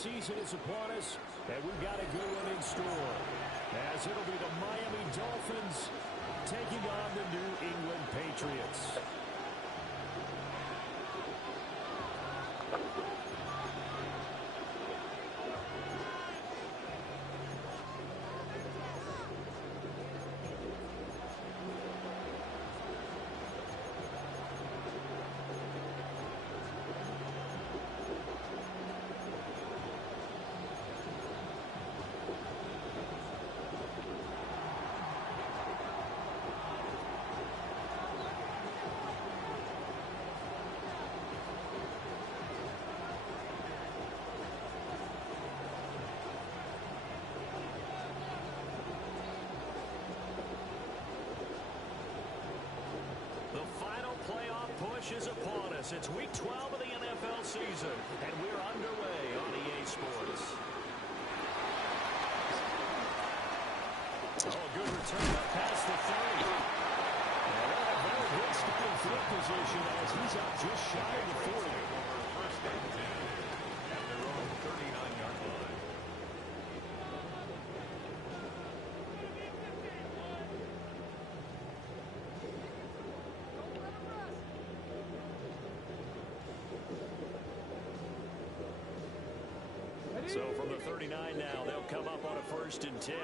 season is upon us, and we've got a good one in store, as it'll be the Miami Dolphins taking on the New England Patriots. Is upon us. It's week 12 of the NFL season, and we're underway on EA Sports. Oh, good return up past the 30. And a very good starting field position as he's up just shy of the 40. First and 10 at their own 39-yard line. So from the 39 now, they'll come up on a 1st and 10.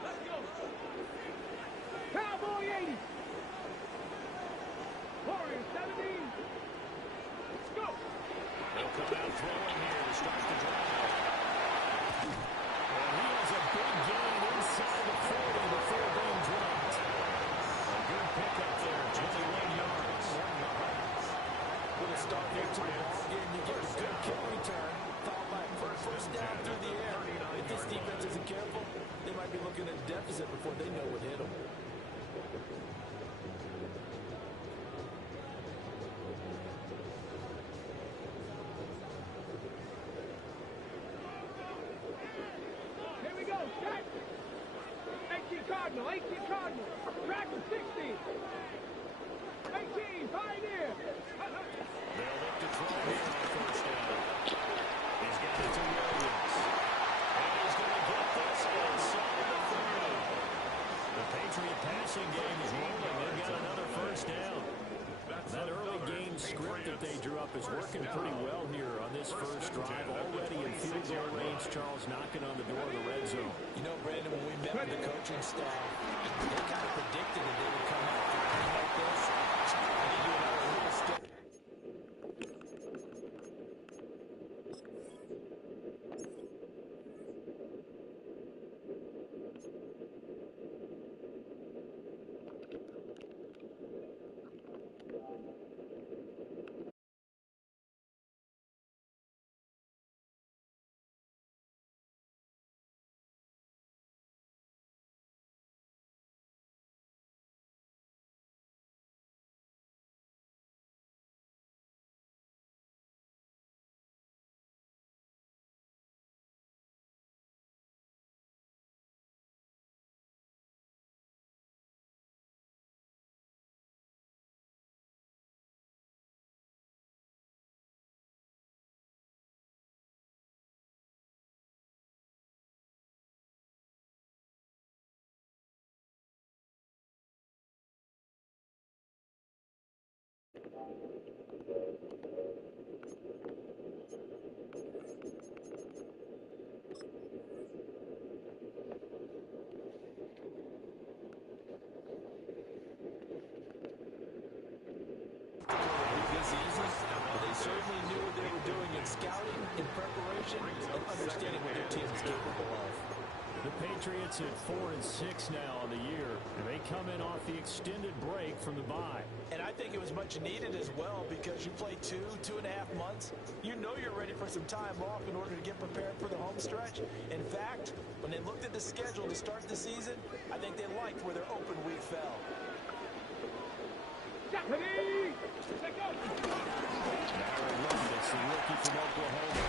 Let's go. Cowboy 80. Warriors 17. Let's go. They'll come out throwing here to start the drive. And he has a big gain inside the 40 before being dropped. A good pickup there, 21 yards. With a start here to the ball game, you get a good kick return. First down through the air. If this defense isn't careful, they might be looking at a deficit before they know what hit them. Here we go. Set. 18 Cardinal. 18 Cardinal. Track to 16. 18. Pioneer. They'll look to throw here on 1st down. He's got it to Williams. And he's going to get this inside the 30. The Patriot passing game is rolling. They've got another 1st down. That early game script that they drew up is working pretty well here on this first drive. Already in field goal range, Charles knocking on the door of the red zone. You know, Brandon, when we met with the coaching staff, they kind of predicted that they would come out to a game like this. And they do another little step. Certainly knew what they were doing in scouting, in preparation, and understanding what their team is capable of. The Patriots at 4-6 now on the year, and they come in off the extended break from the bye. And I think it was much needed as well because you play 2.5 months. You know you're ready for some time off in order to get prepared for the home stretch. In fact, when they looked at the schedule to start the season, I think they liked where their open week fell. Ready. Let's go. It's the rookie from Oklahoma.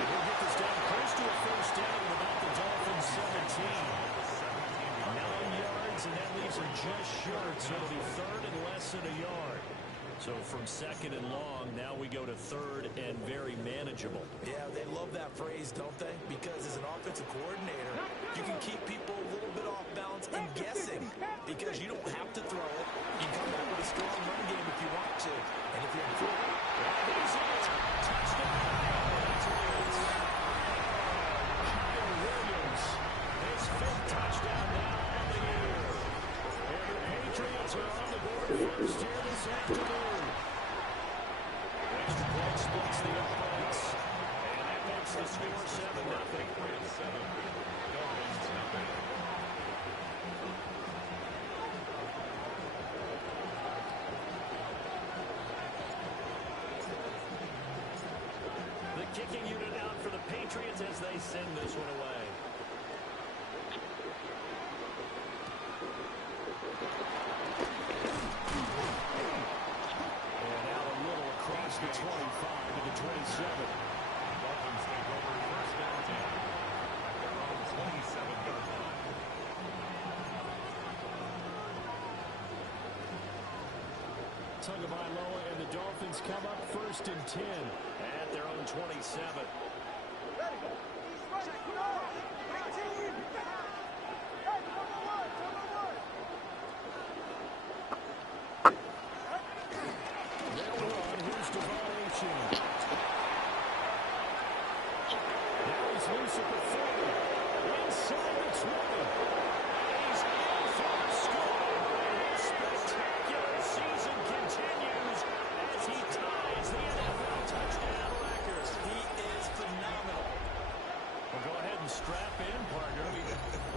And he'll get this down close to a 1st down at about the Dolphins 17. 9 yards, and that leaves him just short, so it'll be 3rd and less than a yard. So from second and long, now we go to third and very manageable. Yeah, they love that phrase, don't they? Because as an offensive coordinator, you can keep people a little bit off balance and guessing because you don't have to throw it. You can come back with a strong run game if you want to. And if you're in full, touchdown. Kyle Williams, his 5th touchdown now on the year. And the Patriots are on the board first here this afternoon. Extra point splits the offense. And that makes the score 7-0. Patriots 7, Dolphins nothing. The kicking unit out for the Patriots as they send this one away. And out a little across the 25 to the 27. Dolphins take over first and 10 at their own 27-yard line. Tagovailoa and the Dolphins come up first and 10 at their own 27. They'll run. Here's Devon. Now he's loose at the 40. Inside the 20. He's in for the score. His spectacular season continues as he ties the NFL touchdown record. he is phenomenal. Well, go ahead and strap in, partner.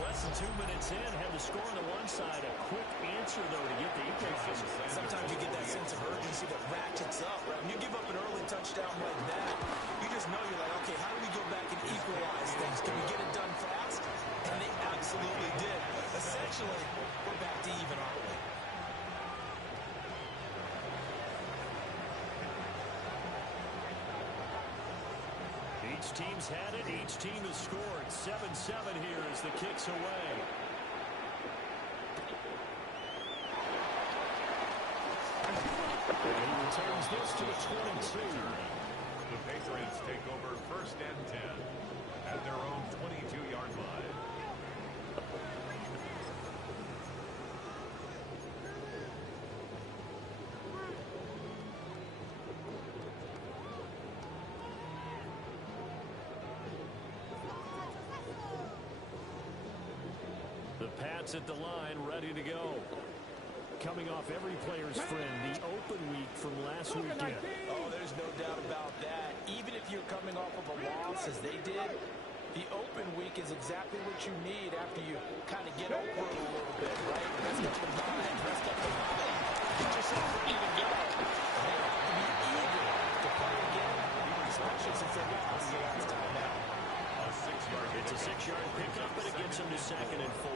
Less than 2 minutes in, have the score on the one side. A quick answer, though, to get the equalizer. Sometimes you get that sense of urgency that ratchets up. Right? When you give up an early touchdown like that, you just know you're like, okay, how do we go back and equalize things? Can we get it done fast? And they absolutely did. Essentially, we're back to even, aren't we? Each team's had it. Each team has scored. 7-7 here as the kick's away. And he returns this to the 22. The Patriots take over first and 10 at their own 22-yard line. The Pats at the line, ready to go. Coming off every player's friend, the open week from last weekend. Oh, there's no doubt about that. Even if you're coming off of a loss as they did, the open week is exactly what you need after you kind of get over it a little bit, right? Rest up the mind, rest up the body, get yourself ready to go. And they have to be eager to play again, especially since they lost the last time out. It's a 6-yard pickup, but it gets them to 2nd and 4.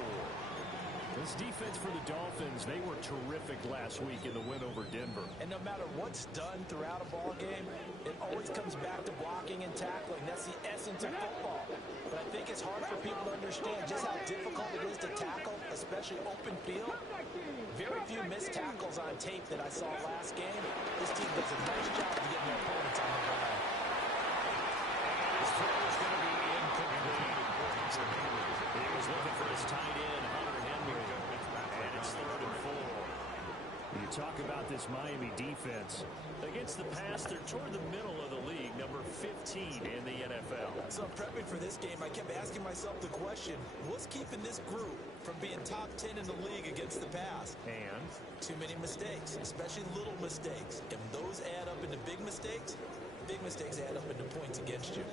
This defense for the Dolphins, they were terrific last week in the win over Denver. And no matter what's done throughout a ball game, it always comes back to blocking and tackling. That's the essence of football. But I think it's hard for people to understand just how difficult it is to tackle, especially open field. Very few missed tackles on tape that I saw last game. This team does a nice job of getting their opponents on the ground. His throw is going to be incomplete. He was looking for his tight end, Hunter Henry. And it's 3rd and 4. You talk about this Miami defense. Against the pass, they're toward the middle of the league, number 15 in the NFL. So prepping for this game, I kept asking myself the question, what's keeping this group from being top 10 in the league against the pass? And Too many mistakes, especially little mistakes. And those add up into big mistakes add up into points against you.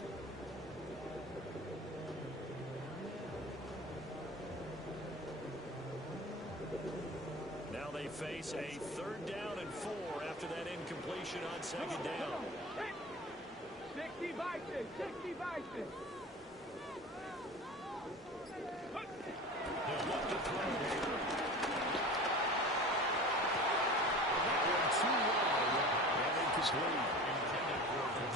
now they face a 3rd down and 4 after that incompletion on 2nd down. 60 vices, 60 vices. He'll look to throw here. That one too low and incomplete.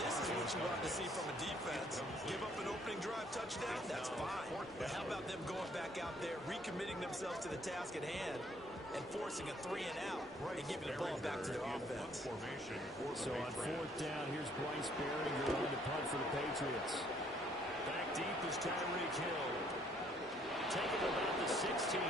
This is what you want to see from a defense. Give up an opening drive touchdown, that's fine. But how about them going back out there, recommitting themselves to the task at hand, and forcing a 3-and-out and giving the ball back to their offense. So on fourth down, here's Bryce Behringer on to punt for the Patriots. Back deep is Tyreek Hill. Taking about the 16.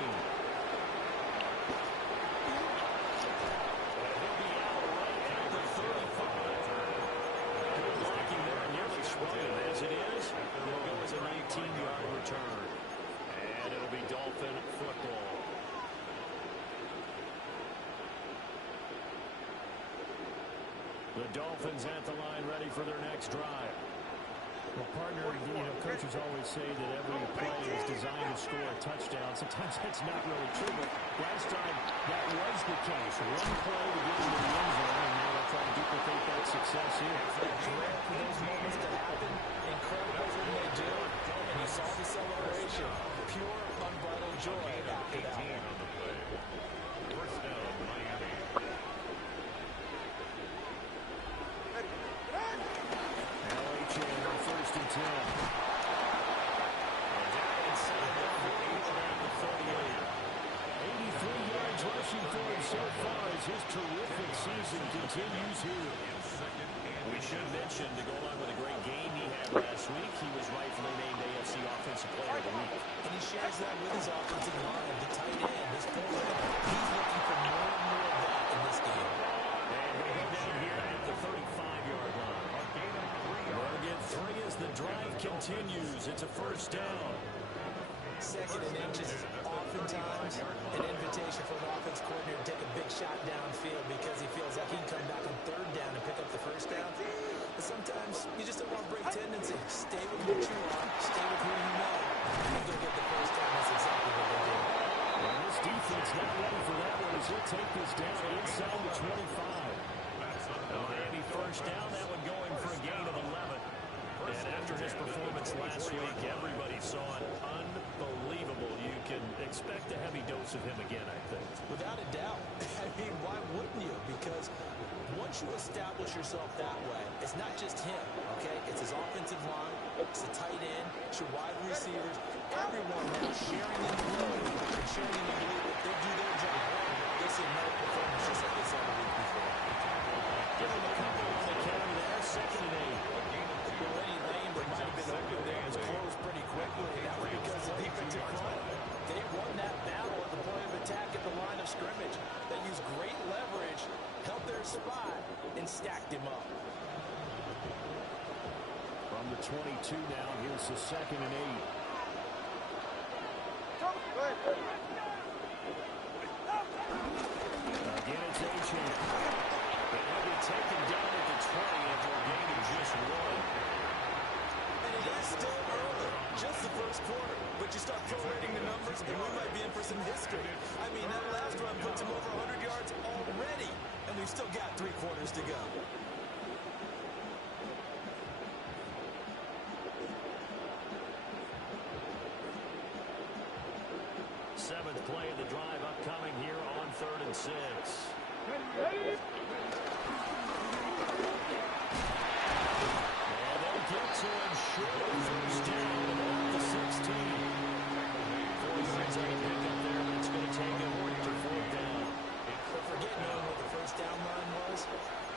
As it is, it will go as a 19-yard return. And it'll be Dolphin football. The Dolphins at the line ready for their next drive. Well, partner, coaches always say that every play is designed to score a touchdown. Sometimes that's not really true, but last time that was the case. One play to get into the end zone, and now they'll try to duplicate that success here. Rare for those moments to happen. Incredible when they do, and you saw the celebration. Pure, unbridled joy after that one. On the play. First down, Miami. LHA on first and 10. And down inside the 38. 83 yards rushing for him so far as his terrific season continues here. We should mention, to go along with a great game he had last week, he was rightfully named AFC Offensive Player of the Week. And he shares that with his offensive line, the tight end, his fullback. He's looking for more and more of that in this game. And we go down here at the 35-yard line. They'll get 3 as the drive continues. It's a first down. Second and inches is oftentimes an invitation for an offense coordinator to take a big shot downfield because he feels like he can come back on third down and pick up the first down. But sometimes you just don't want to break tendency. Stay with what you are. Stay with who you know. And go get the first down. That's exactly what they do. And this defense not ready for that one as he'll take this down inside the 25. Miami first down. That one going for a gain of 11. And after his performance last week, everybody saw it unbelievable. You can expect a heavy dose of him again, I think. Without a doubt. I mean, why wouldn't you? Because once you establish yourself that way, it's not just him, okay? It's his offensive line, it's the tight end, it's your wide receivers, everyone now sharing in the load and sharing in the belief that they do their job. You'll see another performance just like they saw the week before. Give him a couple on the carry there, 2nd and 8. Well, any lane that might have been open there was closed pretty quickly. That was because the defensive front, they won that battle at the point of attack at the line of scrimmage. They used great leverage, held their spot, and stacked him up. From the 22 now, here's the 2nd and 8. Again, it's A-Chain. But he'll be taken down at the 20 after a gain of just 1. And it is still early, just the first quarter. But you start prorating the numbers, and we might be in for some history. I mean, that last run puts him over 100 yards already, and we've still got 3 quarters to go. Seventh play of the drive upcoming here on 3rd and 6. Get to him short. First down at the 16. 4 yards on the pickup there, but it's going to take him to 4th down. But forget knowing what the first down line was.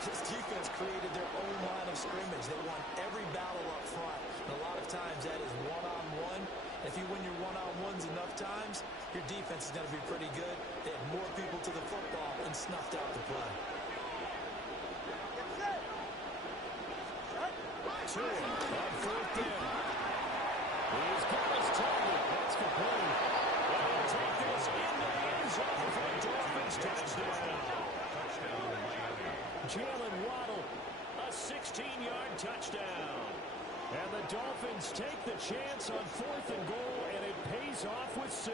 This defense created their own line of scrimmage. They won every battle up front. And a lot of times that is one-on-one. If you win your one-on-ones enough times, your defense is going to be pretty good. They had more people to the football and snuffed out the play. On 4th down. He's got his target. That's complete. And he'll take this into the end zone for a Dolphins touchdown. Jalen Waddle, a 16-yard touchdown. And the Dolphins take the chance on 4th and goal, and it pays off with 6.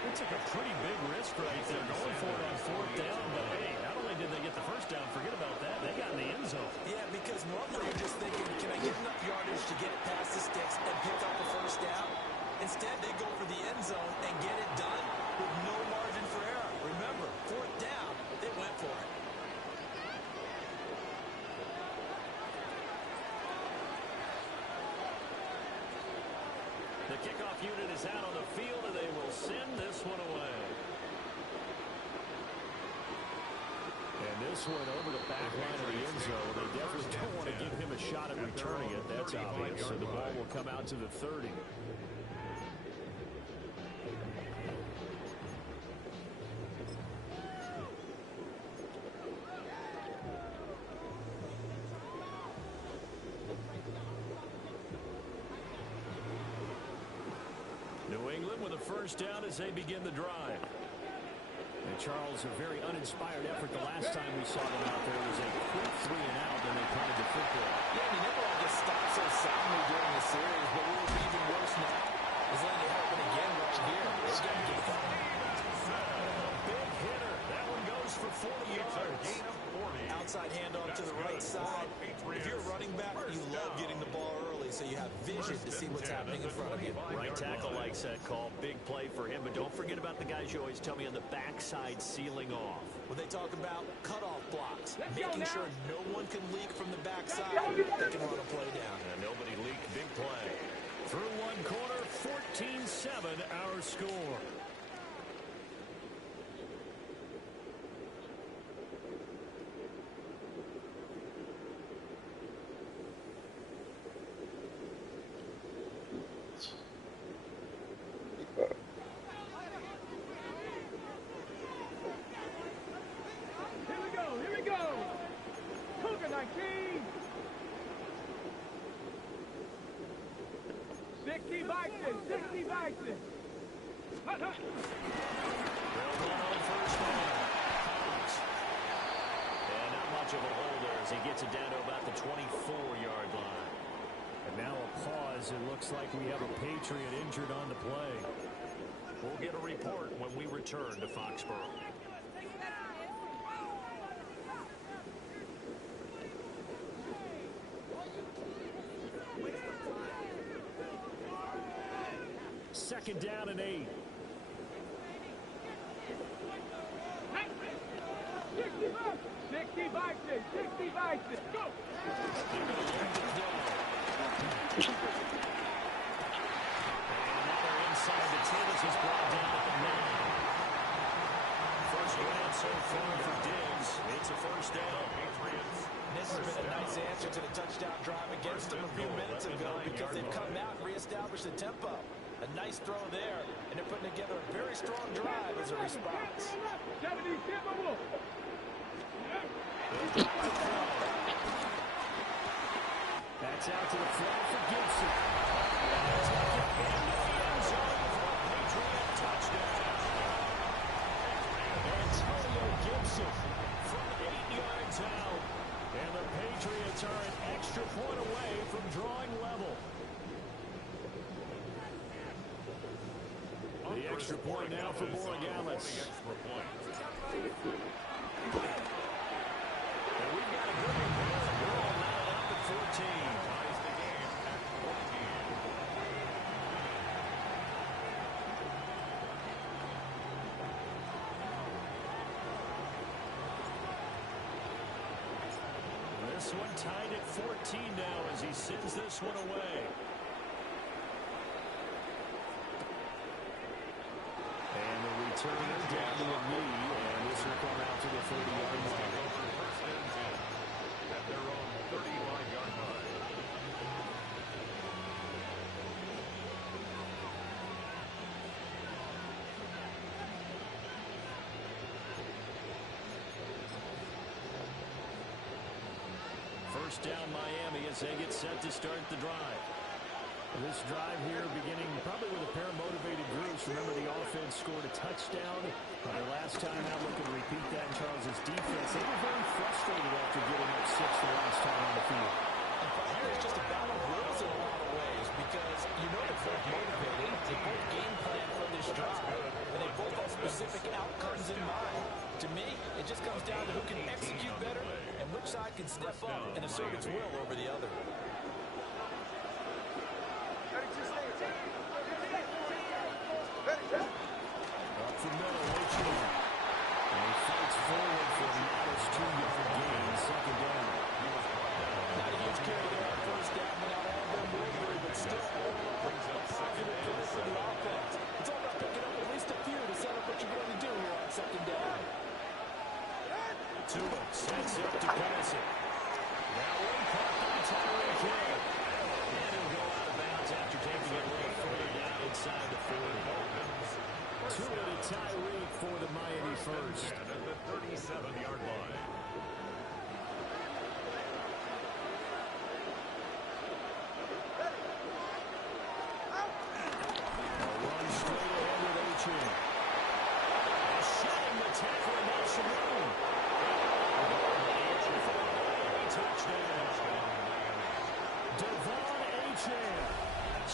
They took a pretty big risk right there going for it on 4th down, but hey, not only did they get the first down, forget about that, they got in the end zone. Yeah, because normally you're just thinking, can I get enough yardage to get it past the sticks and pick up the first down? Instead, they go for the end zone and get it done with no margin for error. Remember, 4th down, they went for it. The kickoff unit is out on the field, and they will send this one away. And this one over the back line of the end zone. They definitely don't want to give him a shot at returning it. That's obvious. So the ball will come out to the 30. New England with a first down as they begin the drive. And Charles, a very uninspired effort the last time we saw them out there. It was a quick 3 and out, and they punted the football. Yeah, and you never want to get stopped so soundly during the series, but what will be even worse now is letting it happen again right here. It's going to get going. Big hitter. That one goes for 40 yards. Outside handoff to the right side. If you're a running back, you love getting the ball early so you have vision to see what's happening in front of you. Right tackle likes that call. Big play for him. But don't forget about the guys you always tell me on the backside sealing off. When they talk about cutoff blocks, making sure no one can leak from the backside, they can run a play down. And nobody leaked. Big play. Through one quarter, 14-7 our score. Here we go. Cougar 19. 60 Bison. 60 Bison. They'll run on first down. And not much of a hole there as he gets it down to about the 24-yard line. And now a pause. It looks like we have a Patriot injured on the play. We'll get a report when we return to Foxborough. Second down and 8. 60 Bison. 60 Bison. Go. Another inside the 10 as he's brought down at the 9. First down so far for Diggs. It's a first down. Patriots. This has been a nice answer to the touchdown drive against them a few minutes ago because they've come out and reestablished the tempo. A nice throw there, and they're putting together a very strong drive as a response. That's out to the flat for Gibson. Patriot touchdown. Antonio Gibson from 8 yards out. And the Patriots are an extra point away from drawing level. The extra point now for Borregales. And we've got a good one here. We're all knotted up at 14. Ties the game at 14. This one tied at 14 now as he sends this one away. And the returner down to a knee, and this will come out to the 30-yard line. First and 10 at their own 35-yard line. First down Miami as they get set to start the drive. This drive here beginning probably with a pair of motivated groups. Remember, the offense scored a touchdown their last time out. Looking to repeat that in Charles's defense. They were very frustrated after giving up 6 the last time on the field. Here it's just a battle of wills in a lot of ways because you know they're both motivated. They both game plan for this drive, and they both have specific outcomes in mind. To me, it just comes down to who can execute better and which side can step up and assert its will over the other. Up the middle, Richie. And he fights forward for a modest 2-yard gain. Second down. Not a huge carry there on first down without all their bravery, but still a positive play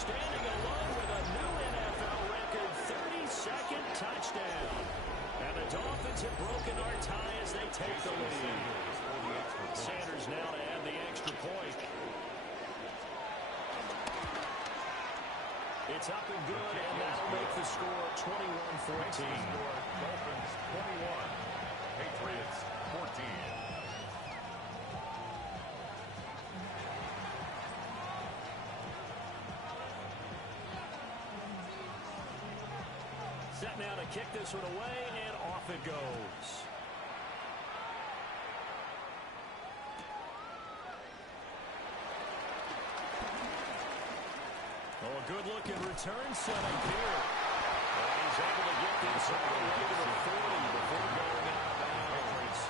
standing alone with a new NFL record 32nd touchdown. And the Dolphins have broken our tie as they take the lead. Sanders now to add the extra point. It's up and good, and that'll make the score 21-14. Dolphins 21, Patriots 14. Set now to kick this one away, and off it goes. Oh, a good-looking return set up here. And he's able to get this all the way to the 40 before going out of bounds.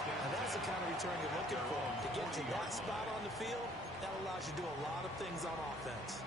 And that's the kind of return you're looking for. To get to that spot on the field, that allows you to do a lot of things on offense.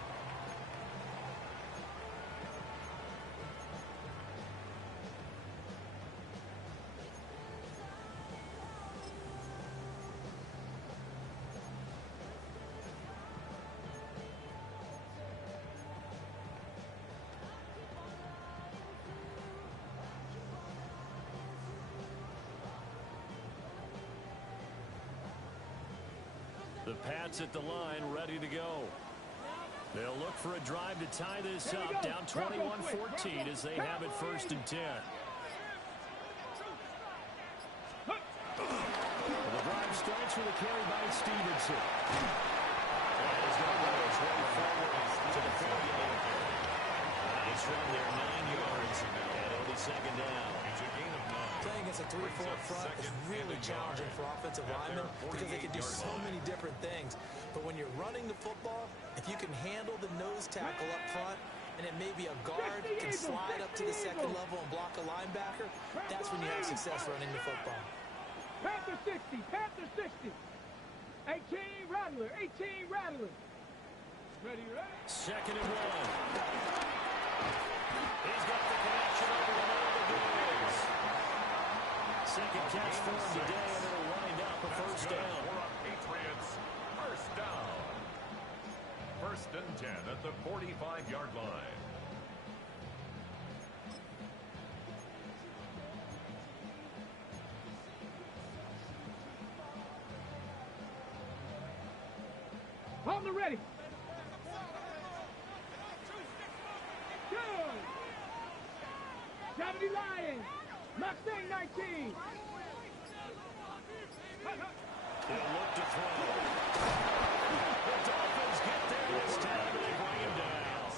The Pats at the line, ready to go. They'll look for a drive to tie this up, down 21-14 as they have it 1st and 10. The drive starts with a carry by Stevenson. And he's going to go his way forward to the 48. Nice run there, 9 yards, and it'll be 2nd down. Playing against a 3-4 front is really challenging for offensive linemen because they can do so many different things. But when you're running the football, if you can handle the nose tackle up front, and then maybe a guard can slide up to the 2nd level and block a linebacker, that's when you have success running the football. Panther 60, Panther 60. 18 Rattler, 18 Rattler. Ready, ready? 2nd and 1. He's got the connection over the middle of the Bills. 2nd catch for him today, and it'll wind up a 1st down. Patriots, 1st down. 1st and 10 at the 45-yard line. On the ready. Good. 70 Lions. Mustang 19. They'll look to throw. The Dolphins get there this time, and they bring him down.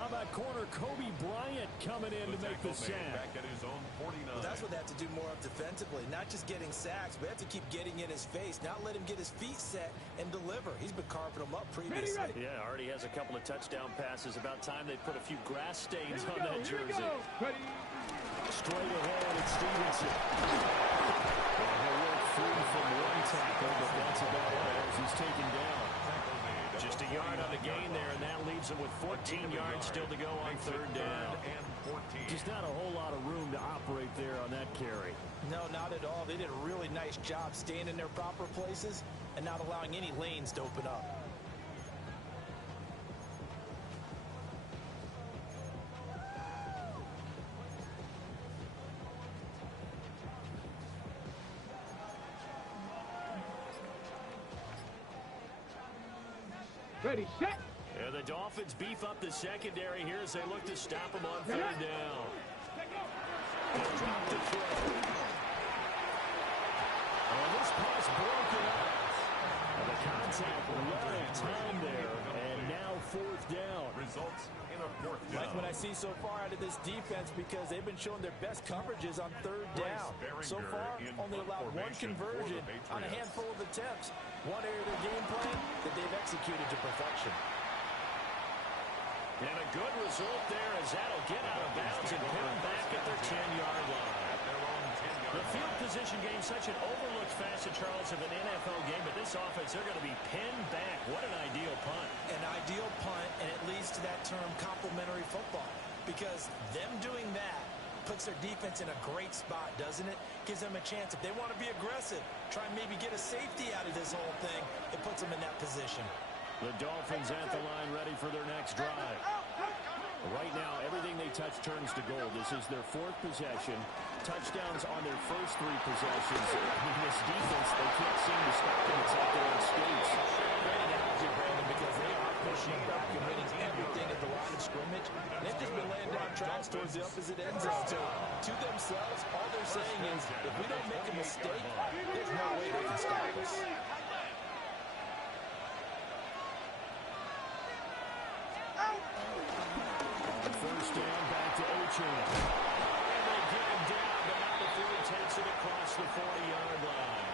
How about corner Kobe Bryant coming in to make the sack? Back at his own 49. Well, that's what they have to do more of defensively, not just getting sacks, but have to keep getting in his face, not let him get his feet set and deliver. He's been carving them up previously. Ready. Yeah, already has a couple of touchdown passes. About time they put a few grass stains on that jersey. Ready. Straight ahead, it's Stevenson. Well, he'll work free from one tackle, but that's about all as he's taken down. Just a yard on the gain there, and that leaves him with 14 yards still to go on 3rd down. Just not a whole lot of room to operate there on that carry. No, not at all. They did a really nice job staying in their proper places and not allowing any lanes to open up. Ready, set. And the Dolphins beef up the secondary here as they look to stop him on 3rd down. They'll drop to throw. Oh, this pass broken up. The contact, a lot of time there, and now 4th down. Results in a 4th down. Like what I see so far out of this defense, because they've been showing their best coverages on 3rd down. So far, only allowed one conversion on a handful of attempts. One area of their game plan that they've executed to perfection. And a good result there as that'll get out of bounds and put them back at their 10-yard line. The field position game, such an overlooked facet, Charles, of an NFL game, but this offense, they're going to be pinned back. What an ideal punt. An ideal punt, and it leads to that term complementary football. Because them doing that puts their defense in a great spot, doesn't it? Gives them a chance. If they want to be aggressive, try and maybe get a safety out of this whole thing, it puts them in that position. The Dolphins at the line ready for their next drive. Right now, everything they touch turns to gold. This is their fourth possession. Touchdowns on their first three possessions. This defense, they can't seem to stop them. It's like they're on skates. Great analogy, Brandon, because they are pushing back and winning everything at the line of scrimmage. They've just been laying down tracks towards the opposite end zone. So, to themselves, all they're saying is, if we don't make a mistake, there's no way they can stop us. First down, back to Ocho. And they get him down, but not before he takes it across the 40-yard line.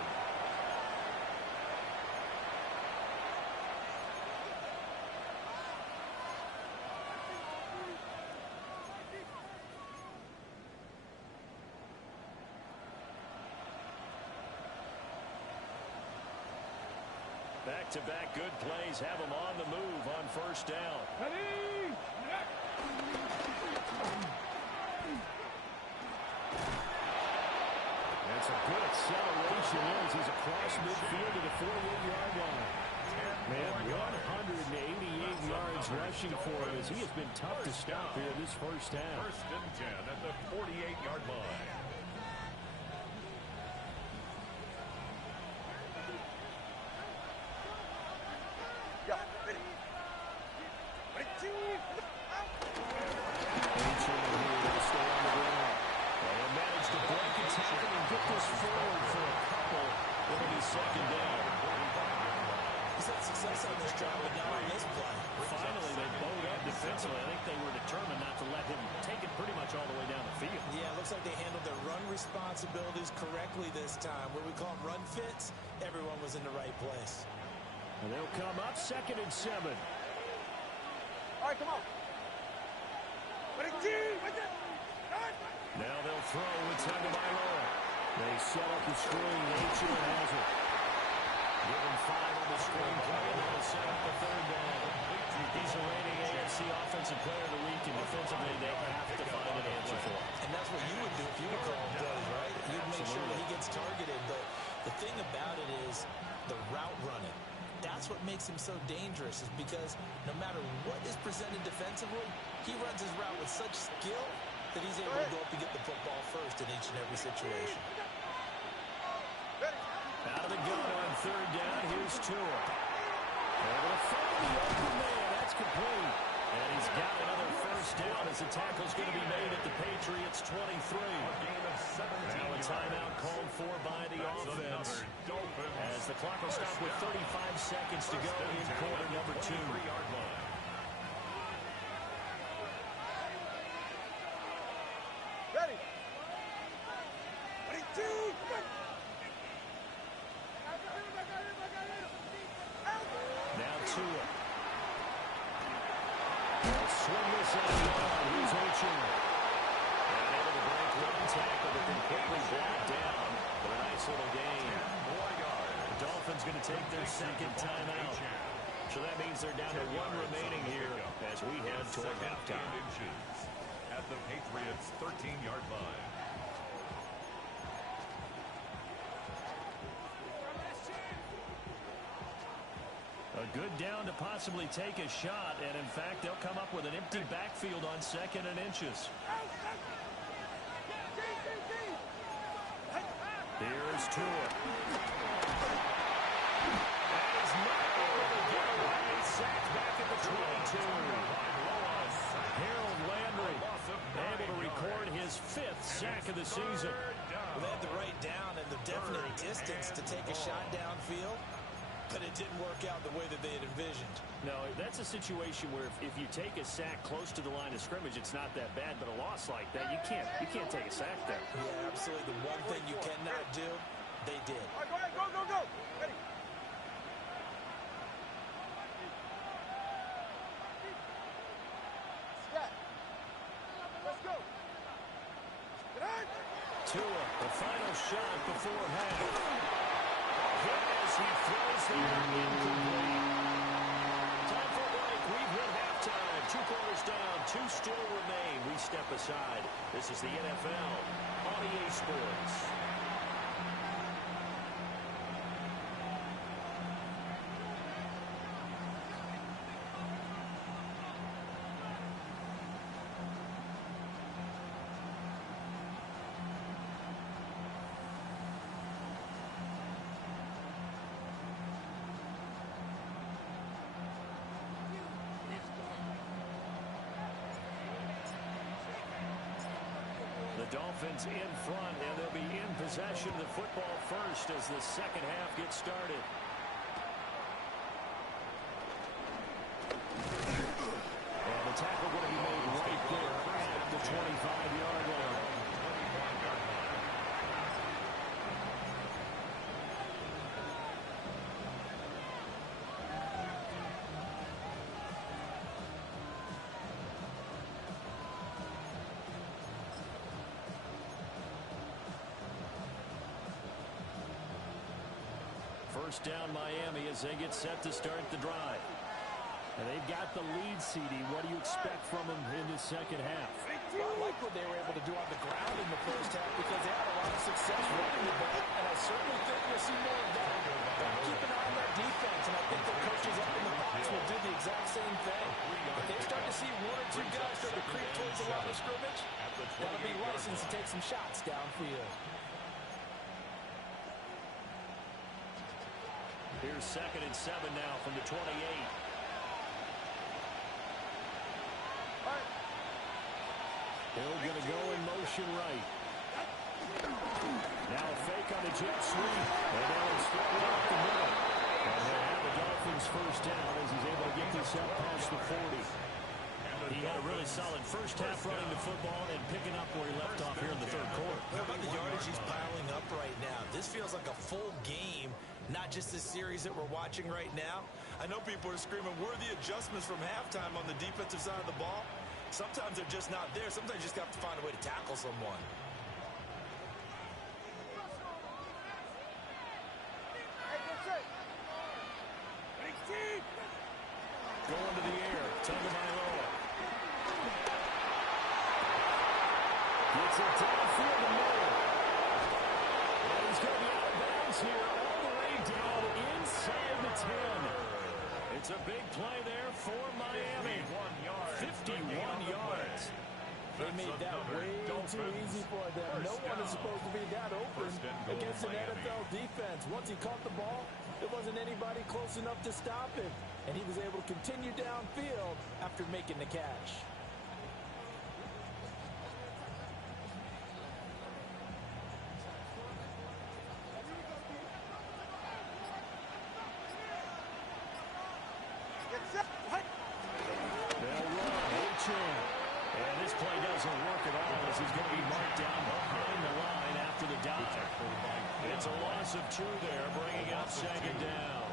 Back-to-back good plays have him on the move on first down. Ready? That's a good acceleration as he's across midfield to the 48-yard line. Man, 188 yards rushing for him as he has been tough to stop here this first half. First and 10 at the 48-yard line. Second down. He's had success on this job, but now on this play. Finally, they bowed up defensively. I think they were determined not to let him take it pretty much all the way down the field. Yeah, it looks like they handled their run responsibilities correctly this time. What we call them run fits, everyone was in the right place. And they'll come up 2nd and 7. All right, come on. Now they'll throw. It's Tagovailoa. They set up the screen. Nature has it. Give him 5 on the screen play, and they'll set up the 3rd down. He's a reigning AFC Offensive Player of the Week, and defensively they have to find an answer for him. And that's what you would do if you were calling plays, right? You'd make sure that he gets targeted. But the thing about it is the route running. That's what makes him so dangerous, is because no matter what is presented defensively, he runs his route with such skill that he's able to go up and get the football first in each and every situation. Out of the gun on 3rd down, here's Tua. Able to find the open man. That's complete. And he's got another first down as the tackle's going to be made at the Patriots 23. Now a timeout called for by the offense. As the clock will stop with 35 seconds to go in quarter number 2. Ready? Now Tua. They'll swing this out long. Here's Ocho. And able to break one tackle, but then quickly brought down. But a nice little gain. The Dolphins going to take their 2nd timeout. So that means they're down to 1 remaining here as we head toward halftime. At the Patriots' 13-yard line. A good down to possibly take a shot, and in fact, they'll come up with an empty backfield on 2nd and inches. Here's Tua. That is not able to get away. Sacked back at the 22. Harold Landry able to record his 5th sack of the season. Well, they had the right down and the definite distance to take a shot downfield, but it didn't work out the way that they had envisioned. No, that's a situation where if you take a sack close to the line of scrimmage, it's not that bad, but a loss like that, you can't take a sack there. Yeah, absolutely. The one thing you cannot do, they did. All right, go ahead, go. Ready? Step. Let's go. Tua, the final shot before half. As he throws the incomplete. Time for a break. We've hit halftime. 2 quarters down. 2 still remain. We step aside. This is the NFL on EA Sports. Dolphins in front, and they'll be in possession of the football first as the second half gets started. And the tackle going to be made right there at the 25-yard line. First down Miami as they get set to start the drive. And they've got the lead, CD. What do you expect from them in the second half? Well, I like what they were able to do on the ground in the first half because they had a lot of success running the ball, and I certainly think we'll see more of that. But keep an eye on that defense, and I think the coaches up in the box will do the exact same thing. If they start to see one or two guys start to creep towards the line of scrimmage, that'll be license to take some shots downfield. Here's 2nd and 7 now from the 28. Hill going to go in motion right. Now a fake on the jet sweep. And now it's thrown out the middle. And they'll have the Dolphins first down as he's able to get this up past the 40. He had a really solid first half running the football and picking up where he left off here in the third quarter. How about the yardage he's piling up right now? This feels like a full game, not just the series that we're watching right now. I know people are screaming, where are the adjustments from halftime on the defensive side of the ball? Sometimes they're just not there. Sometimes you just have to find a way to tackle someone. Going to the air. Tagovailoa. Gets it downfield the middle. And he's going to be out of bounds here all the way down inside the 10. It's a big play there for Miami. 51 yards. They made that way too easy for them. No one is supposed to be that open against an NFL defense. Once he caught the ball, there wasn't anybody close enough to stop him. And he was able to continue downfield after making the catch. They'll run. And this play doesn't work at all as he's going to be marked down behind the line after the dive. It's a loss of 2 there, bringing up 2nd down.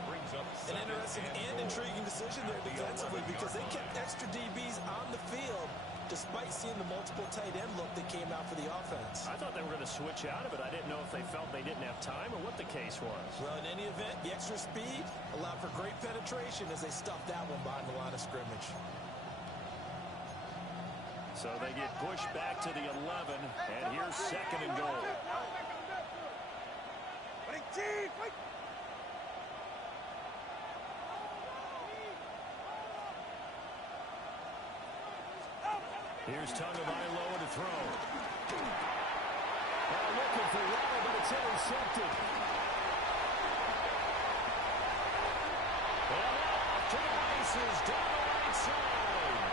An interesting and intriguing decision there defensively because they kept extra DBs on the field despite seeing the multiple tight end look that came out for the offense. I thought they were going to switch out of it. I didn't know if they felt they didn't have time or what the case was. Well, in any event, the extra speed allowed for great penetration as they stuffed that one behind the line of scrimmage. So they get pushed back to the 11, and here's 2nd and goal. Here's Tagovailoa to throw. Looking for Waddle, but it's intercepted. And off to the races down the right side.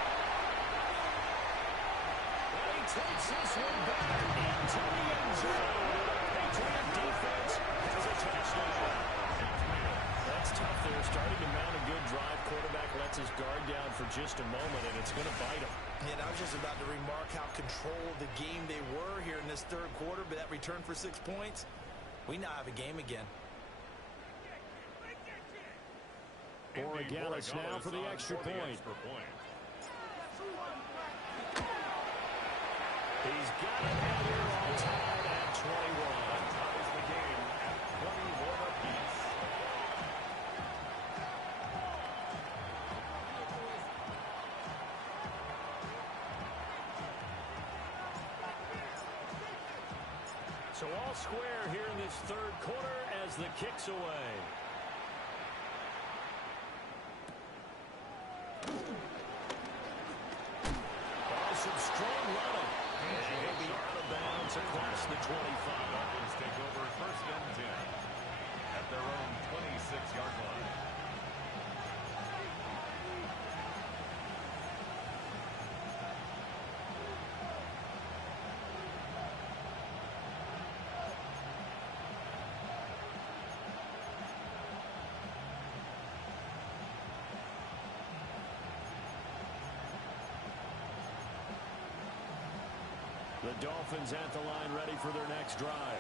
And he takes this one back into the end zone. The Patriot defense has a touchdown. That's tough there. Starting to mount a good drive. Quarterback lets his guard down for just a moment, and it's going to bite him. And I was just about to remark how controlled the game they were here in this third quarter, but that return for 6 points, we now have a game again. Borregales now for the extra point. He's got it, and they're all tied at 21. Ties the game at 21 apiece. So all square here in this third quarter as the kick's away. Some strong running. And he'll be out of bounds across the 25. Dolphins take over 1st and 10 at their own 26-yard line. The Dolphins at the line ready for their next drive.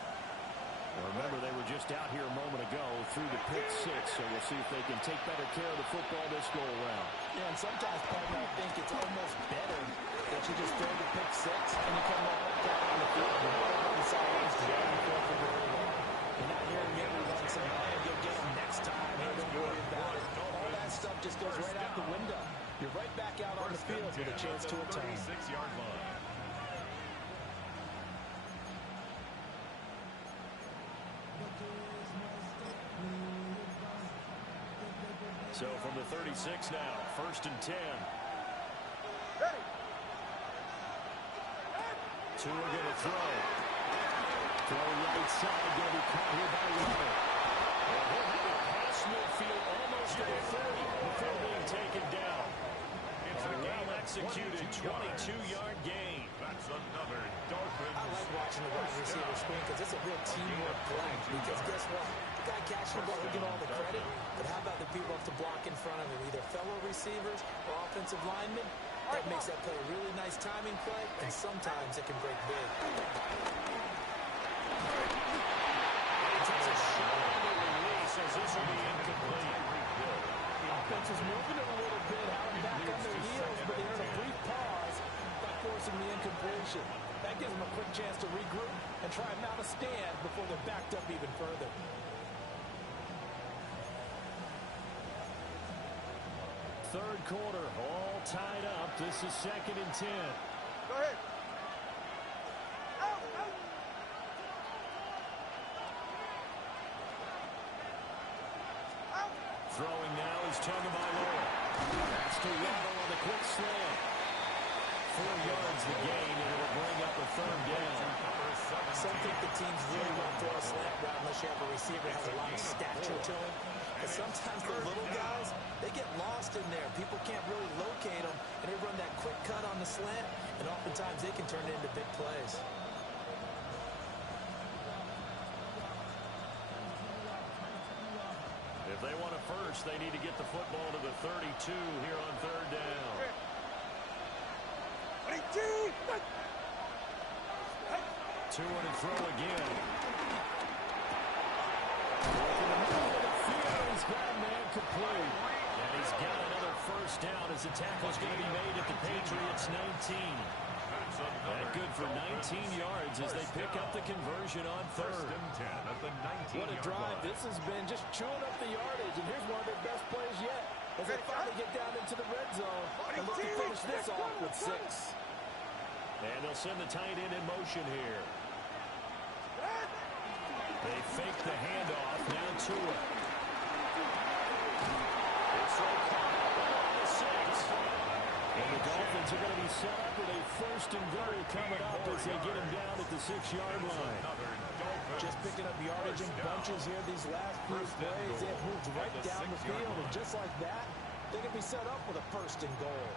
Remember, they were just out here a moment ago through the pick six, so we'll see if they can take better care of the football this go-around. Yeah, and sometimes, partner, I think it's almost better that you just throw the pick six and you come right back out on the field. You're not on the sidelines dragging the field for very long. You're not hearing everyone saying, hey, you'll get them next time. Hey, don't worry about it. All that stuff just goes right out the window. You're right back out on the field with a chance to atone. 36-yard line. So from the 36 now, 1st and 10. Tua going to throw. Throw right side, going to be caught here by Waddle. And he'll have it past midfield almost to the 30 before being taken down. It's a well-executed 22-yard gain. That's another Dolphins. I like watching the wide receiver screen because it's a real teamwork play. Because guess what? The guy catching the ball will get all the credit, but how about the people have to block in front of him, either fellow receivers or offensive linemen? That makes that play a really nice timing play, and sometimes it can break big. He takes a shot on the release as this will be incomplete. The offense was moving it a little bit, out and back on their heels, but they had a brief pause by forcing the incompletion. That gives them a quick chance to regroup and try and mount a stand before they're backed up even further. Third quarter, all tied up. This is 2nd and 10. Go ahead. Throwing now is Tagovailoa. Pass to Waddle on the quick slant. 4 yards the gain, and it'll bring up a 3rd down. Some think the teams really won't throw a slant route unless you have a receiver that has a lot of stature to him. And sometimes the little guys, they get lost in there. People can't really locate them, and they run that quick cut on the slant, and oftentimes they can turn it into big plays. If they want a first, they need to get the football to the 32 here on 3rd down. 2 on and throw again. He's got a man complete. And he's got another first down as the tackle's going to be made at the Patriots 19. And good for 19 yards as they pick up the conversion on 3rd. What a drive this has been, just chewing up the yardage. And here's one of their best plays yet as they finally get down into the red zone and look to finish this off with 6. And they'll send the tight end in motion here. They fake the handoff. Now Tua. It's so caught up on the 6. And the Dolphins are going to be set up with a 1st and goal coming up as they get him down at the 6-yard line. Just picking up yardage in bunches here these last few plays. They have moved right down the field, and just like that, they can be set up with a 1st and goal.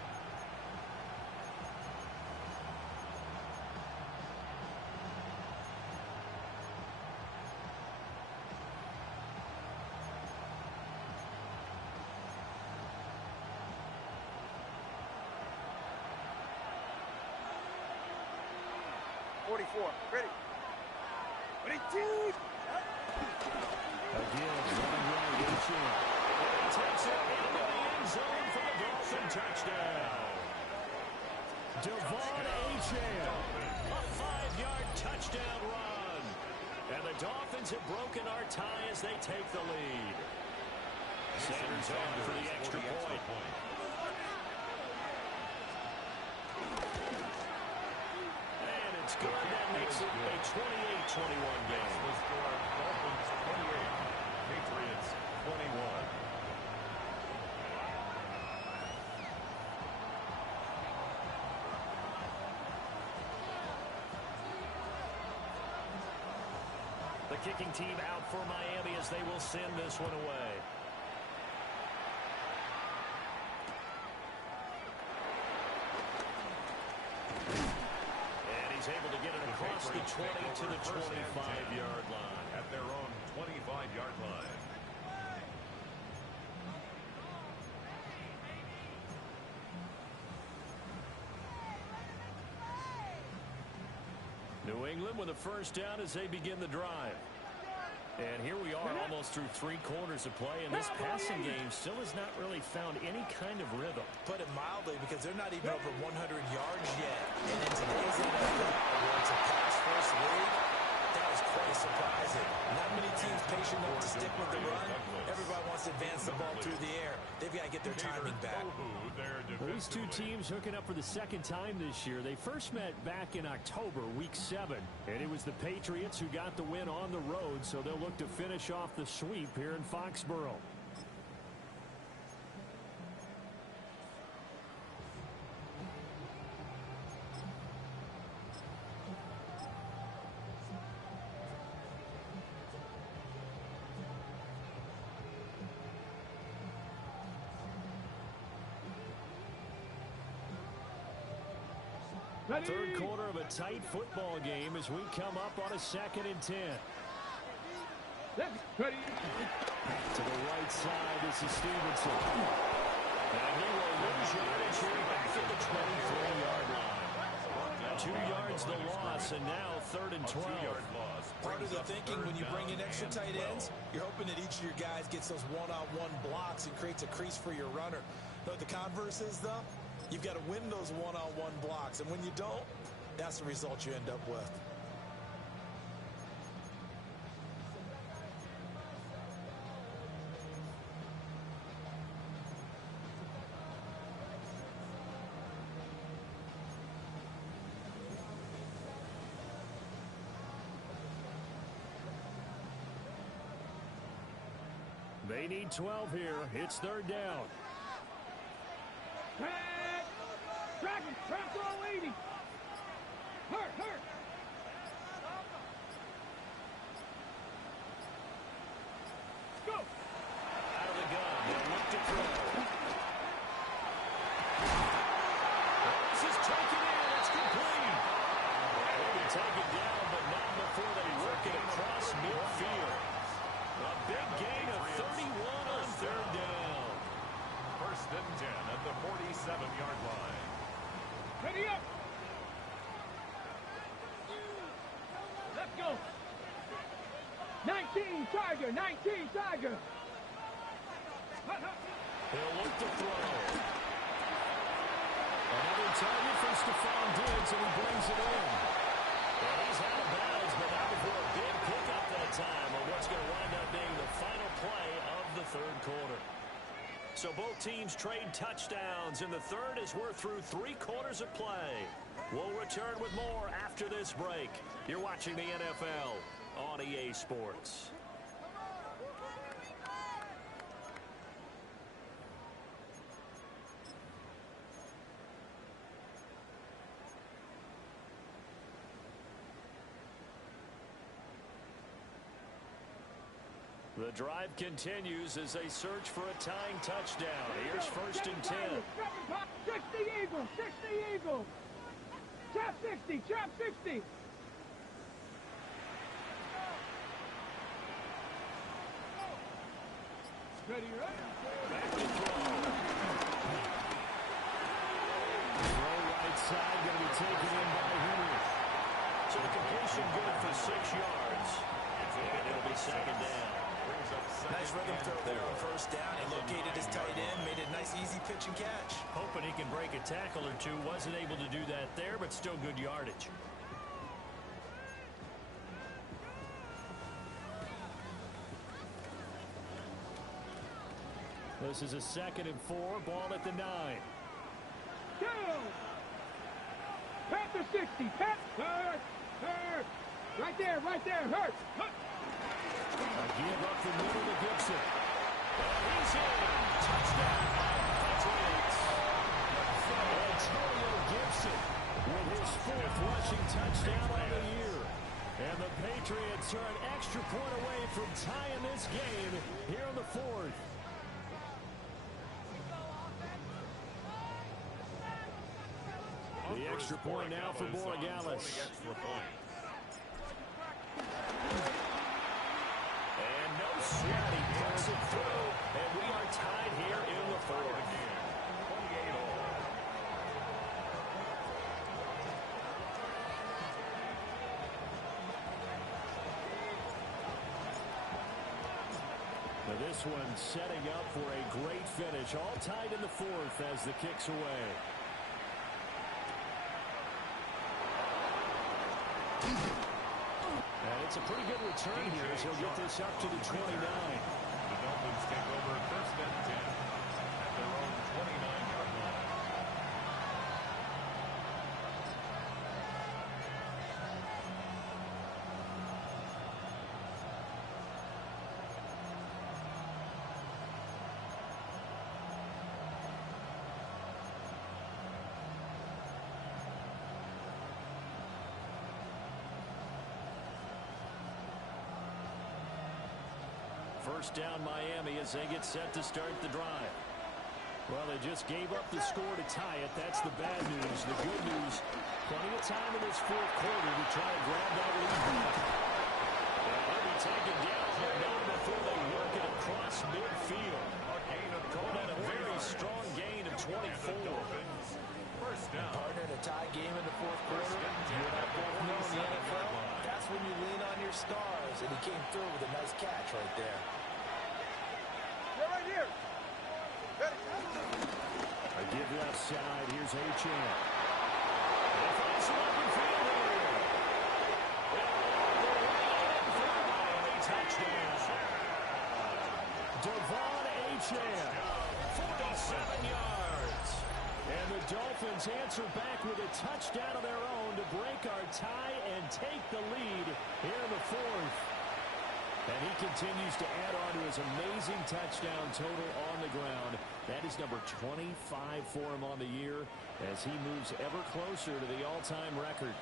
Ready. Again, running right, Achane. And takes it into the end zone for the Dolphin touchdown. Devon Achane, a 5-yard touchdown run. And the Dolphins have broken our tie as they take the lead. Sanders on for the extra point. It's good. That makes it a 28-21 game. The score, Dolphins 28, Patriots 21. The kicking team out for Miami as they will send this one away. Able to get it across the 20 to the 25-yard line. At their own 25-yard line. England with a first down as they begin the drive. And here we are almost through 3 quarters of play, and this passing game still has not really found any kind of rhythm. Put it mildly, because they're not even over 100 yards yet. And in today's NFL, where it's a pass-first league, that is quite surprising. Not many teams patient enough to stick with the run. Everybody wants to advance the ball through the air. They've got to get their timing back. Well, these two teams hooking up for the second time this year. They first met back in October, week 7, and it was the Patriots who got the win on the road, so they'll look to finish off the sweep here in Foxborough. Third quarter of a tight football game as we come up on a 2nd and 10. Ready. To the right side, this is Stevenson. And he will lose yardage here back at the 23-yard line. 2 yards the loss, and now 3rd and 12. Part of the thinking when you bring in extra tight ends, you're hoping that each of your guys gets those one-on-one blocks and creates a crease for your runner. But the converse is, though, you've got to win those one-on-one blocks, and when you don't, that's the result you end up with. They need 12 here. It's 3rd down. Track throw 80. Hurt. Go. Out of the gun. They'll look to throw. This is taken in. It's complete. They will take it down, but not before they work it across midfield. A big gain of 31 on 3rd down. 1st and 10 at the 47-yard line. Ready up. Let's go. 19 Tiger. He'll look to throw. Another target for Stephon Diggs, and he brings it in. Well, he's out of bounds, but not before a big pickup that time on what's going to wind up being the final play of the 3rd quarter. So both teams trade touchdowns in the 3rd as we're through 3 quarters of play. We'll return with more after this break. You're watching the NFL on EA Sports. The drive continues as they search for a tying touchdown. Here's 1st and 10. 60 Eagles. Trap 60. Ready, right? Back to throw. Throw right side, going to be taken in by Henry. So the completion good for 6 yards. And it'll be 2nd down. Nice rhythm throw there on 1st down. He located his tight end, made it a nice, easy pitch and catch. Hoping he can break a tackle or two. Wasn't able to do that there, but still good yardage. This is a 2nd and 4. Ball at the 9. Go! Panther 60. Hurt. Right there. Hurt. A give up the middle to Gibson. And he's in. Touchdown, Patriots. Antonio Gibson with his 4th rushing touchdown of the year. And the Patriots are an extra point away from tying this game here in the 4th. The extra point now for Borregales. And no sweat, he puts it through, and we are tied here in the 4th. this one setting up for a great finish. All tied in the fourth as the kick's away. And it's a pretty good return here as he'll get this up to the 29. The Dolphins take over first and 10 at their own 29-yard line. First down Miami as they get set to start the drive. Well, they just gave up the score to tie it. That's the bad news. The good news, plenty of time in this fourth quarter to try to grab that lead back. They'll be taken down here now before they work it across midfield. Calling that a very strong gain of 24. First down. Partner, in a tie game in the fourth quarter. You and I both know in the NFL, that's when you lean on your stars, and he came through with a nice catch right there. They're right here. I give left side. Here's H.M. They find some open field here. Touchdown. Devon H.M. 47 yards. And the Dolphins answer back with a touchdown of their own to break our tie and take the lead here in the fourth. And he continues to add on to his amazing touchdown total on the ground. That is number 25 for him on the year as he moves ever closer to the all-time record.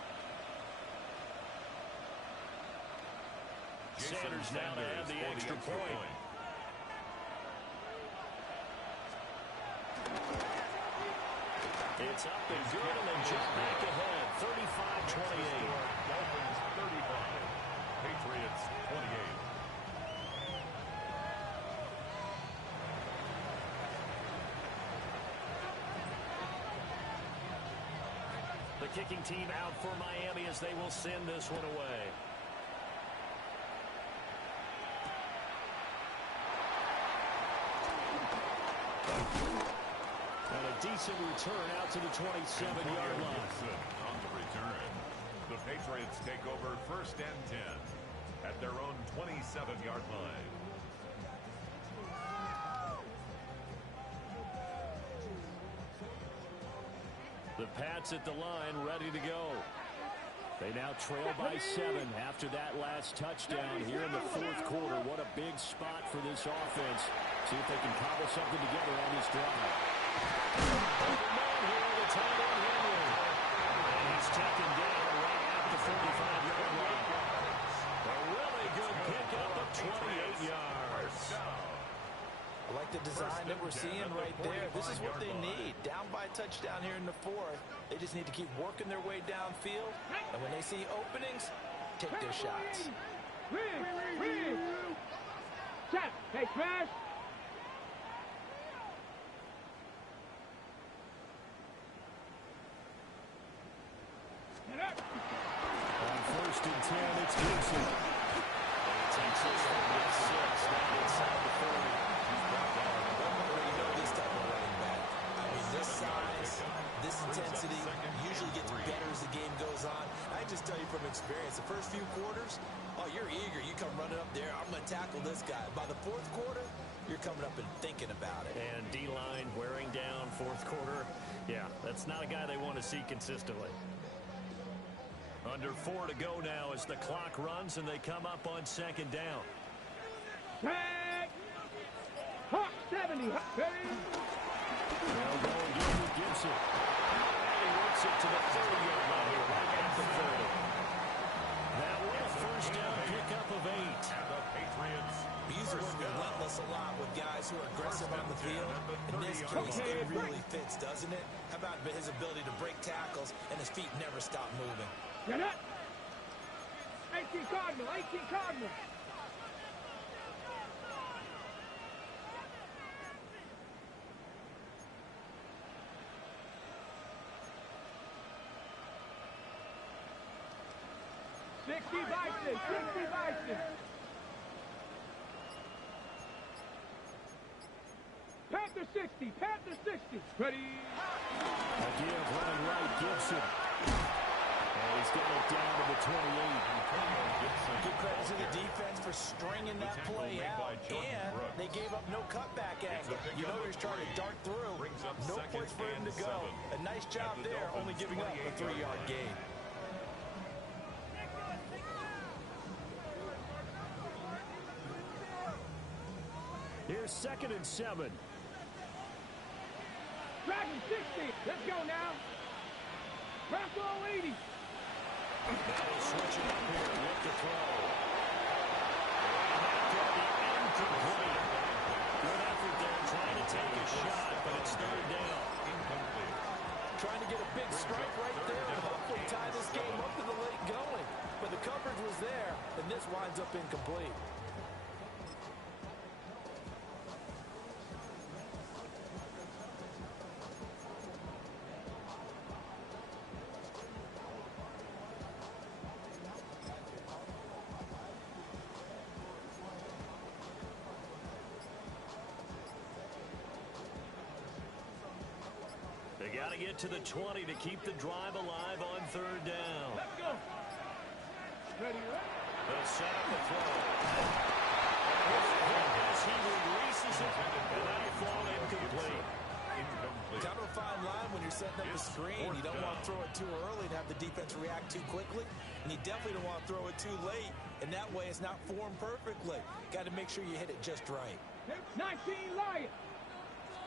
Sanders now to have the extra point. It's up and good, and they jump back ahead, 35-28. Dolphins 35, Patriots 28. The kicking team out for Miami as they will send this one away. And a decent return out to the 27-yard line. On the return, the Patriots take over first and 10 at their own 27-yard line. The Pats at the line, ready to go. They now trail by 7 after that last touchdown here in the fourth quarter. What a big spot for this offense. See if they can cobble something together on this drive. Open man here, the tight end Henry. And he's taken down right at the 45-yard line. A really good pickup of 28 yards. I like the design that we're seeing right there. This is what they need. Down by a touchdown here in the fourth. They just need to keep working their way downfield. And when they see openings, take their shots. Check. Hey, Crash. On first and 10, it's Gibson. It takes us from the 6, now inside the 40. You know this type of running back. I mean, this size, this intensity usually gets better as the game goes on. I just tell you from experience, the first few quarters, oh, you're eager. You come running up there, I'm going to tackle this guy. By the fourth quarter, you're coming up and thinking about it. And D-line wearing down fourth quarter. Yeah, that's not a guy they want to see consistently. Under 4 to go now as the clock runs and they come up on second down. Tag. Hawk 70. They'll go again with Gibson. And he works it to the 30-yard line here, right at the 30. That was a first down pickup of 8. And the Patriots. We use the word relentless a lot with guys who are aggressive on the field. In this case, it really fits, doesn't it? How about his ability to break tackles and his feet never stop moving? Get up. 18 Cardinal. 18 Cardinal. Panther 60. Panther 60. Ready. A give running right, Gibson. And he's got it down to the 28. Good credit to the defense for stringing that play out, and they gave up no cutback angle. You know he's trying to dart through. No place for him to go. A nice job there, only giving up a 3-yard gain. Here's 2nd and 7. Dragon 60. Let's go now. Bronco 80. Now he'll switch it up here. Look to throw. And that could be incomplete. Good effort there trying to take a shot, but it's 3rd down. Incomplete. Trying to get a big strike right there and hopefully tie this game up in the late going. But the coverage was there, and this winds up incomplete. They got to get to the 20 to keep the drive alive on 3rd down. Let's go. Ready, ready. They'll set up the throw. As he releases it, and that'll fall incomplete. Kind of a fine line when you're setting up the screen. You don't want to throw it too early and have the defense react too quickly. And you definitely don't want to throw it too late. And that way it's not formed perfectly. Got to make sure you hit it just right. 19 Lion.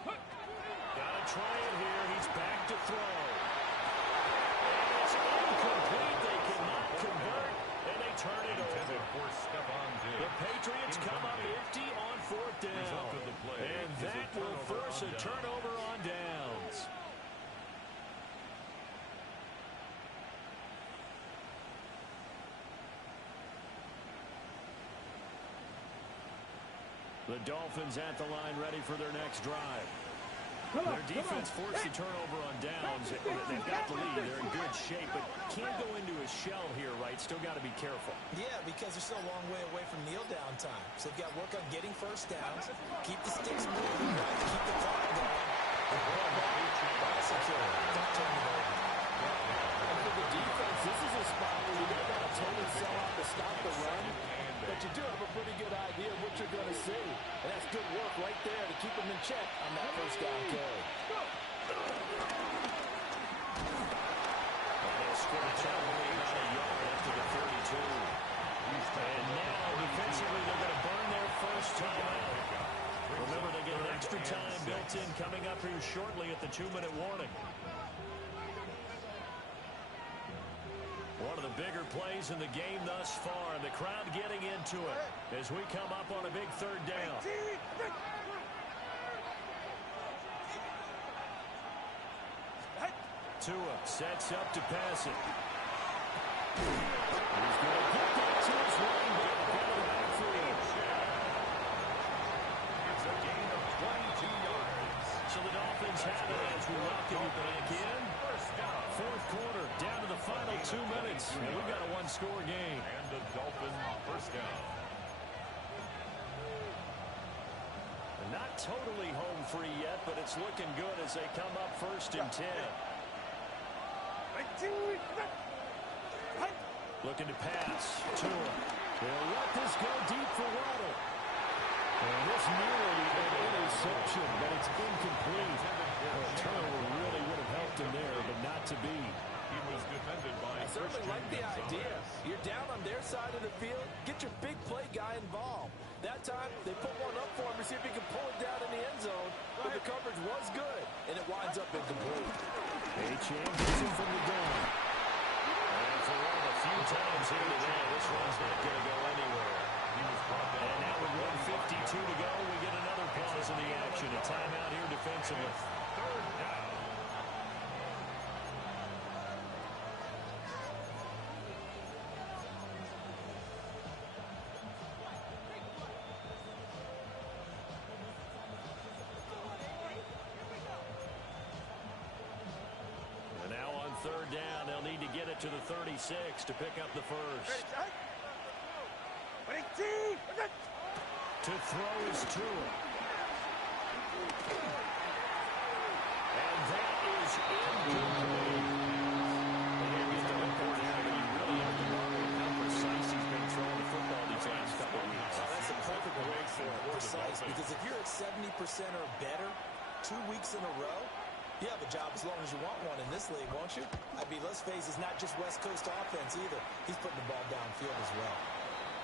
Got to try it here. He's back to throw. And it's incomplete. They cannot convert, and they turn it over. The Patriots come up empty on 4th down. And that will force a turnover on downs. The Dolphins at the line ready for their next drive. Their defense forced the turnover on downs. They've got the lead. They're in good shape, but can't go into a shell here, right? Still got to be careful. Yeah, because they're still a long way away from kneel down time. So they've got to work on getting first downs, keep the sticks moving, right, keep the clock going. Ball secure. Don't turn it over. And for the defense, this is a spot where you don't want to totally sell out to stop the run, but you do have a pretty good idea of what you're going to see. And that's good work right there to keep them in check on that first down carry. They'll scrimmage out about a yard after the 32. And now, defensively, they're going to burn their first time out. Remember, they get an extra time built in coming up here shortly at the 2-minute warning. One of the bigger plays in the game thus far. The crowd getting into it as we come up on a big 3rd down. Tua sets up to pass it. He's going to get that to his running back out of the backfield. It's a gain of 22 yards. So the Dolphins have it as we welcome you back in. 4th quarter, down to the final 2 minutes. And we've got a 1-score game. And the Dolphin first down. Not totally home free yet, but it's looking good as they come up 1st and 10. Looking to pass. Tua. They'll let this go deep for Waddle. And this nearly an interception, but it's incomplete. A turnover really would have helped him there, but not to be. He was defended by I certainly like the idea. You're down on their side of the field. Get your big play guy involved. That time, they put one up for him to see if he can pull it down in the end zone. But the coverage was good, and it winds up incomplete. A-Chain gets him from the gun. And for one of the few times here today, this one's not going to go anywhere. And now with 1:52 to go, we get another pause in the action. A timeout here defensively. 3rd down. And now on 3rd down, they'll need to get it to the 36 to pick up the first. To throw is Tua. 70% or better 2 weeks in a row, you have a job as long as you want one in this league, won't you? I mean, let's face it, it's not just West Coast offense either. He's putting the ball downfield as well.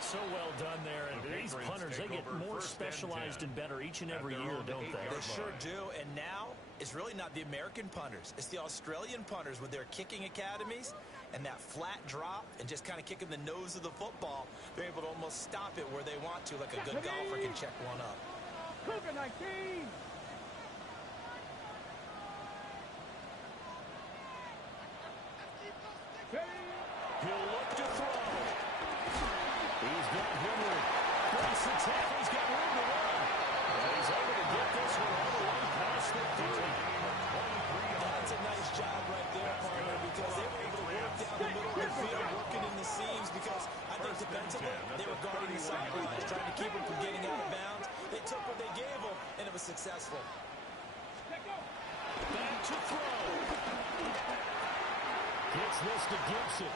So well done there. And these punters, they get more specialized and better each and every year, don't they? They sure do. And now, it's really not the American punters. It's the Australian punters with their kicking academies and that flat drop and just kind of kicking the nose of the football. They're able to almost stop it where they want to, like a good golfer can check one up. Cougar 19. He'll look to throw. He's got Henry. Breaks the tackle. He's got room to run. And he's able to get this one all the way past the 30. That's a nice job right there, partner, because they were able to work down the middle of the field, working in the seams, because I think defensively, they were guarding the sidelines, trying to keep him from getting out of bounds. They took what they gave him, and it was successful. Back to throw. Gets this to Gibson.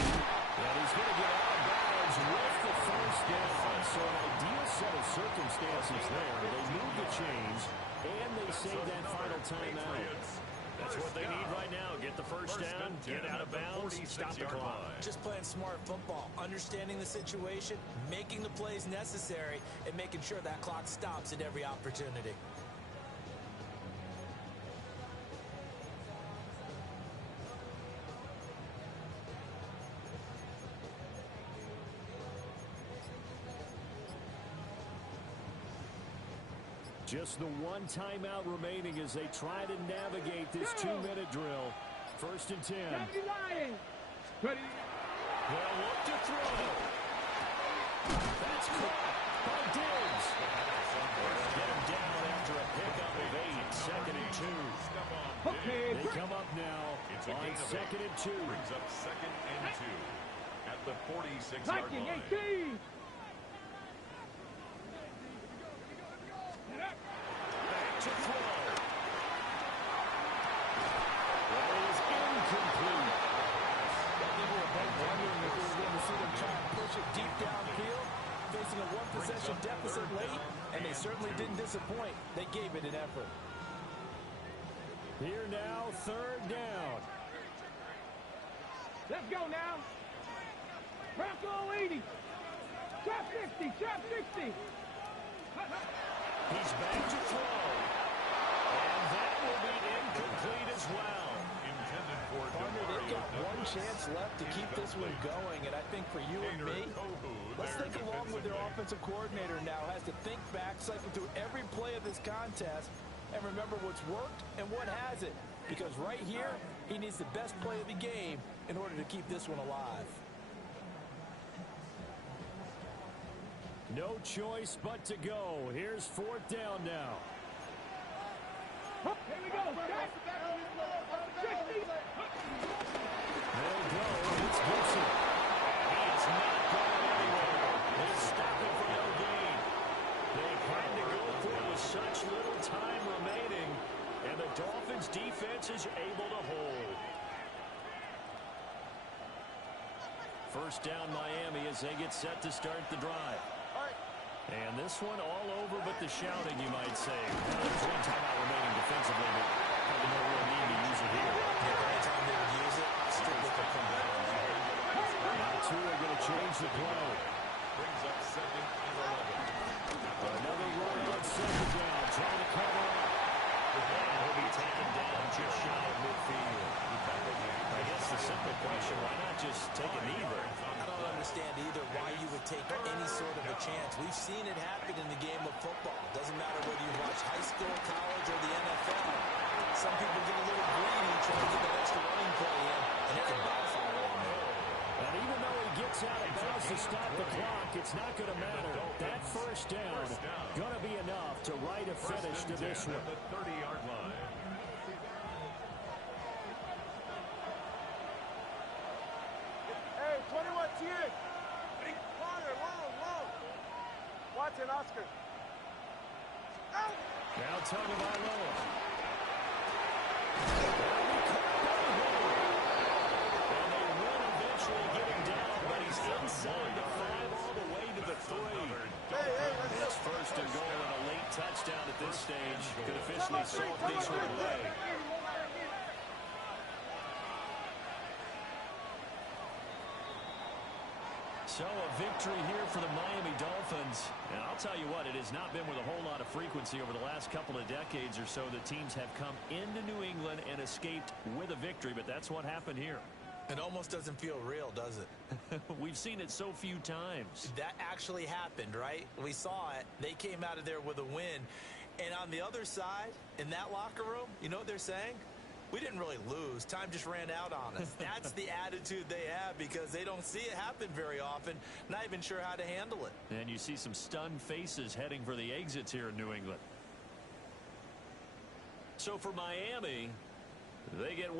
And he's going to get out of bounds with the first down. So an ideal set of circumstances there. They move the chains, and they save that final timeout. That's what they need right now. Get the first down, get out of bounds, stop the clock. Just playing smart football, understanding the situation, making the plays necessary, and making sure that clock stops at every opportunity. Just the one timeout remaining as they try to navigate this 2-minute drill. First and 10. Ready. They'll look to throw. That's caught by Diggs. Get him down after a pickup of 8. Second and 2. Okay. They come up now on second and 2. Brings up second and 2 at the 46-yard Viking line. 18. To throw. That is incomplete. I think we were both wondering if we were going to see them try and push it deep downfield, facing a one-possession deficit late, and they certainly didn't disappoint. They gave it an effort. Here now, third down. Let's go now. Bronco 80. Trap 60. Trap 60. He's back to throw. And that will be incomplete as well. Intended for Partner, they've got one chance left to keep this one going, and I think for you and me, let's think along with their offensive coordinator now, has to think back, cycle through every play of this contest, and remember what's worked and what hasn't. Because right here, he needs the best play of the game in order to keep this one alive. No choice but to go. Here's fourth down now. Here we go. Back. 60. They'll go. It's Gibson. He is not going anywhere. They're stopping for no gain. They had to go for it with such little time remaining, and the Dolphins defense is able to hold. First down Miami as they get set to start the drive. And this one all over but the shouting, you might say. There's one timeout remaining defensively, but probably no real need to use it here. Anytime they would use it, strictly for comeback. Now two are going to change the play. Brings up second and 11. Another run on second down, trying to cover up. And he'll be taken down just shy of midfield. I guess the simple question, why not just take a knee there? I don't understand either why you would take any sort of a chance. We've seen it happen in the game of football. Doesn't matter whether you watch high school, college, or the NFL. Some people get a little greedy trying to get that extra running play in, and it can backfire on them. And even though he gets out of bounds to stop the clock, it's not going to matter. That first down going to be enough to write a finish to this one. At the 30-yard line. Hey, 21 T.A. Water, long. Watson, Oscar. Now Tagovailoa. And they will eventually get him down, but he's inside the 5 all the way to the It's first and goal and a late touchdown at this stage could officially salt this one away. So a victory here for the Miami Dolphins. And I'll tell you what, it has not been with a whole lot of frequency over the last couple of decades or so that teams have come into New England and escaped with a victory, but that's what happened here. It almost doesn't feel real, does it? We've seen it so few times. That actually happened, right? We saw it. They came out of there with a win. And on the other side, in that locker room, you know what they're saying? We didn't really lose. Time just ran out on us. That's the attitude they have because they don't see it happen very often. Not even sure how to handle it. And you see some stunned faces heading for the exits here in New England. So for Miami, they get